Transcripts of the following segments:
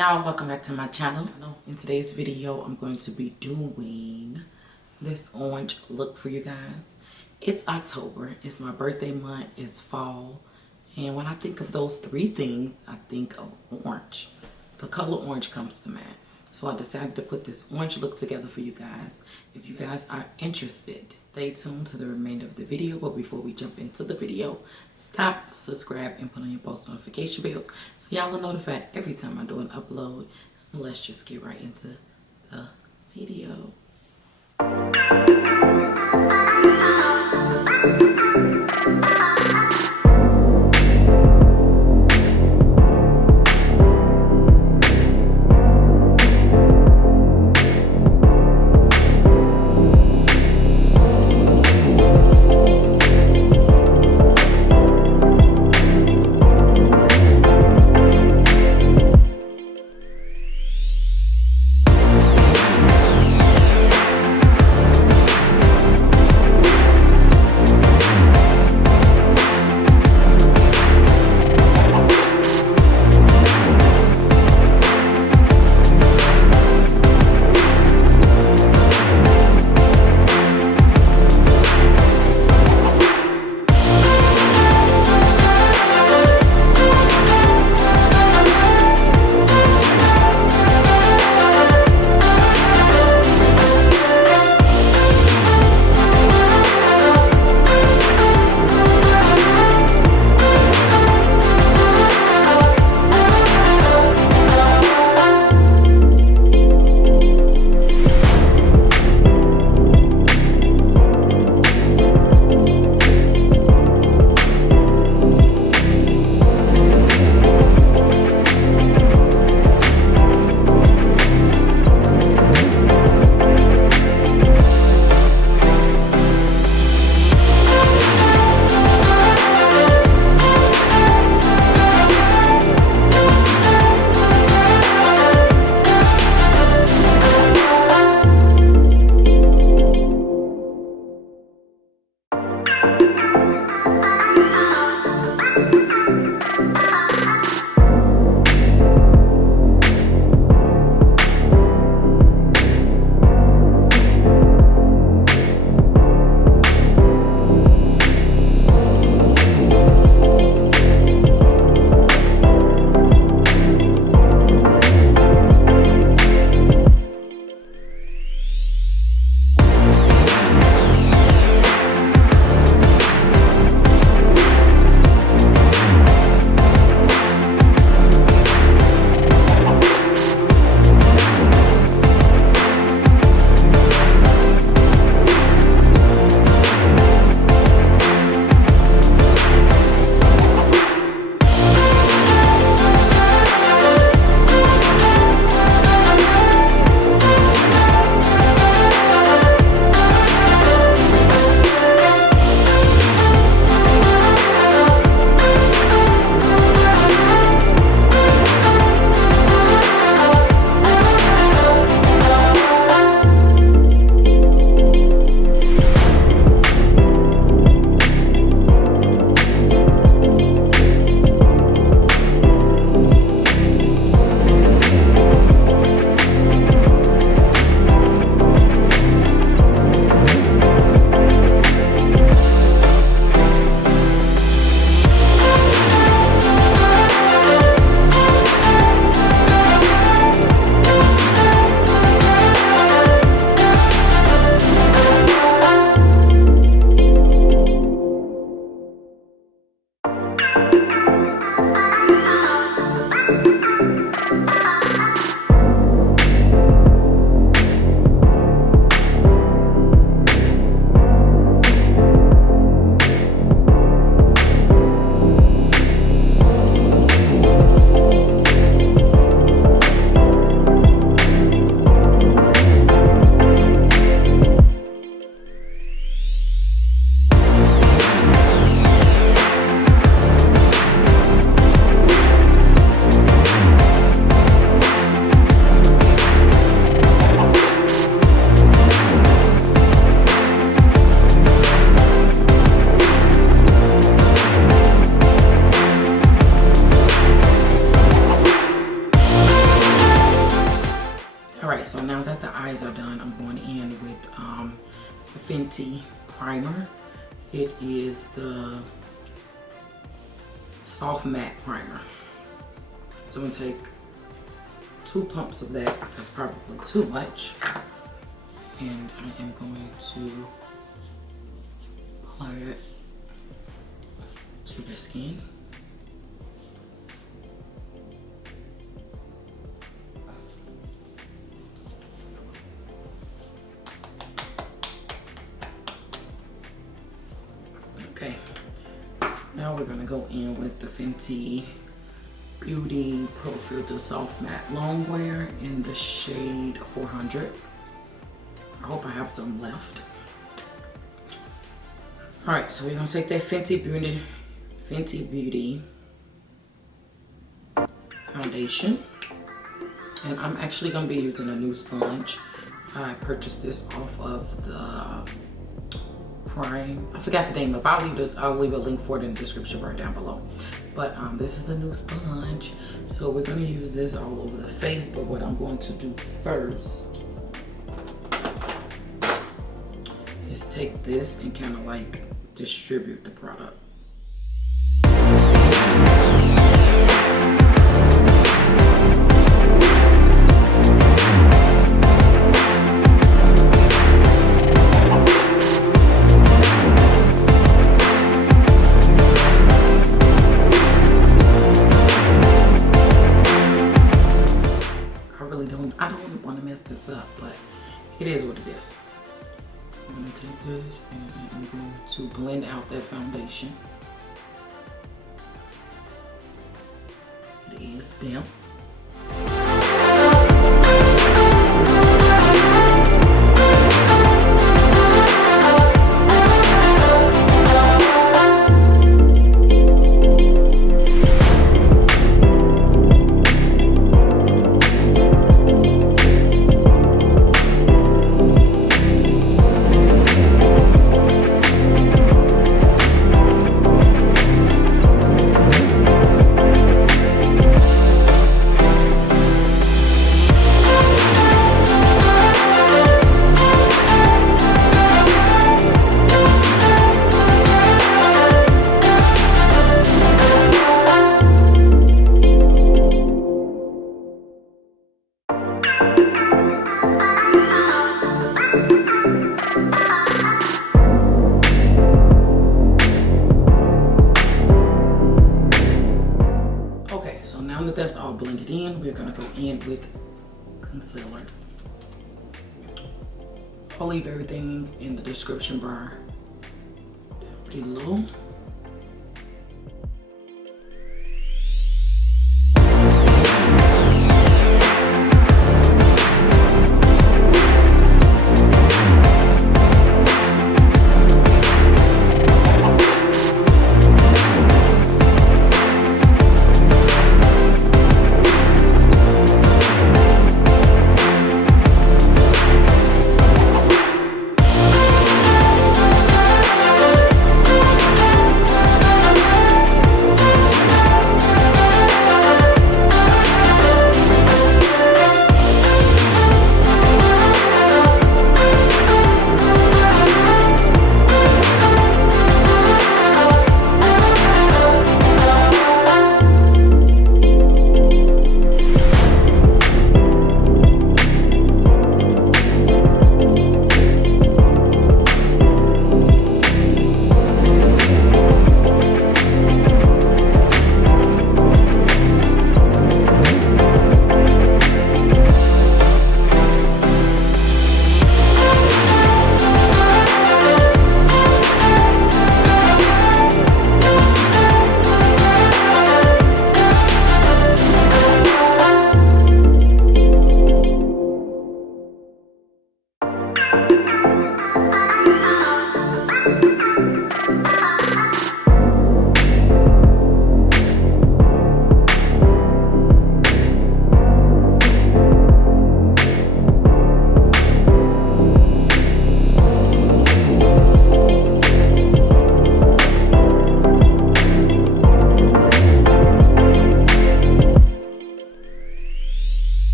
y'all, welcome back to my channel. In today's video I'm going to be doing this orange look for you guys. It's October, it's my birthday month, it's fall, and when I think of those three things I think of orange. The color orange comes to mind, so I decided to put this orange look together for you guys. If you guys are interested, stay tuned to the remainder of the video. But before we jump into the video, stop, subscribe, and put on your post notification bells so y'all are notified every time I do an upload. And let's just get right into the video. Alright, so now that the eyes are done, I'm going in with the Fenty primer. It is the Soft Matte Primer. So I'm going to take 2 pumps of that. That's probably too much. And I am going to apply it to the skin. Okay, now we're gonna go in with the Fenty Beauty Pro Filter Soft Matte Longwear in the shade 400. I hope I have some left. All right, so we're gonna take that Fenty Beauty foundation, and I'm actually gonna be using a new sponge. I purchased this off of the Prime. I forgot the name of it. I'll leave a link for it in the description right down below. But this is the new sponge. So we're gonna use this all over the face, but what I'm going to do first is take this and kind of like distribute the product. I don't want to mess this up, but it is what it is. I'm going to take this and I'm going to blend out that foundation. It is damp. That's all blended in. We're gonna go in with concealer. I'll leave everything in the description bar down below.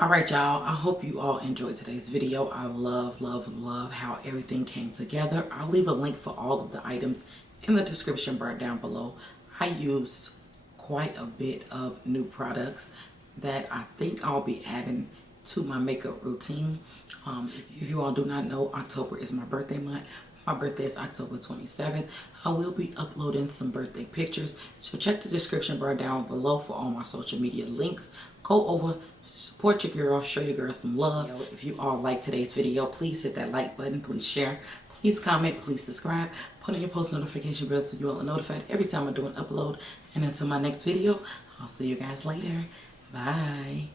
Alright y'all, I hope you all enjoyed today's video. I love how everything came together. I'll leave a link for all of the items in the description bar down below. I used quite a bit of new products that I think I'll be adding to my makeup routine. If you all do not know, October is my birthday month. My birthday is October 27th. I will be uploading some birthday pictures, so check the description bar down below for all my social media links. Go over, support your girl, show your girl some love. If you all like today's video, please hit that like button, please share, please comment, please subscribe, put on your post notification bell so you all are notified every time I do an upload. And until my next video, I'll see you guys later. Bye.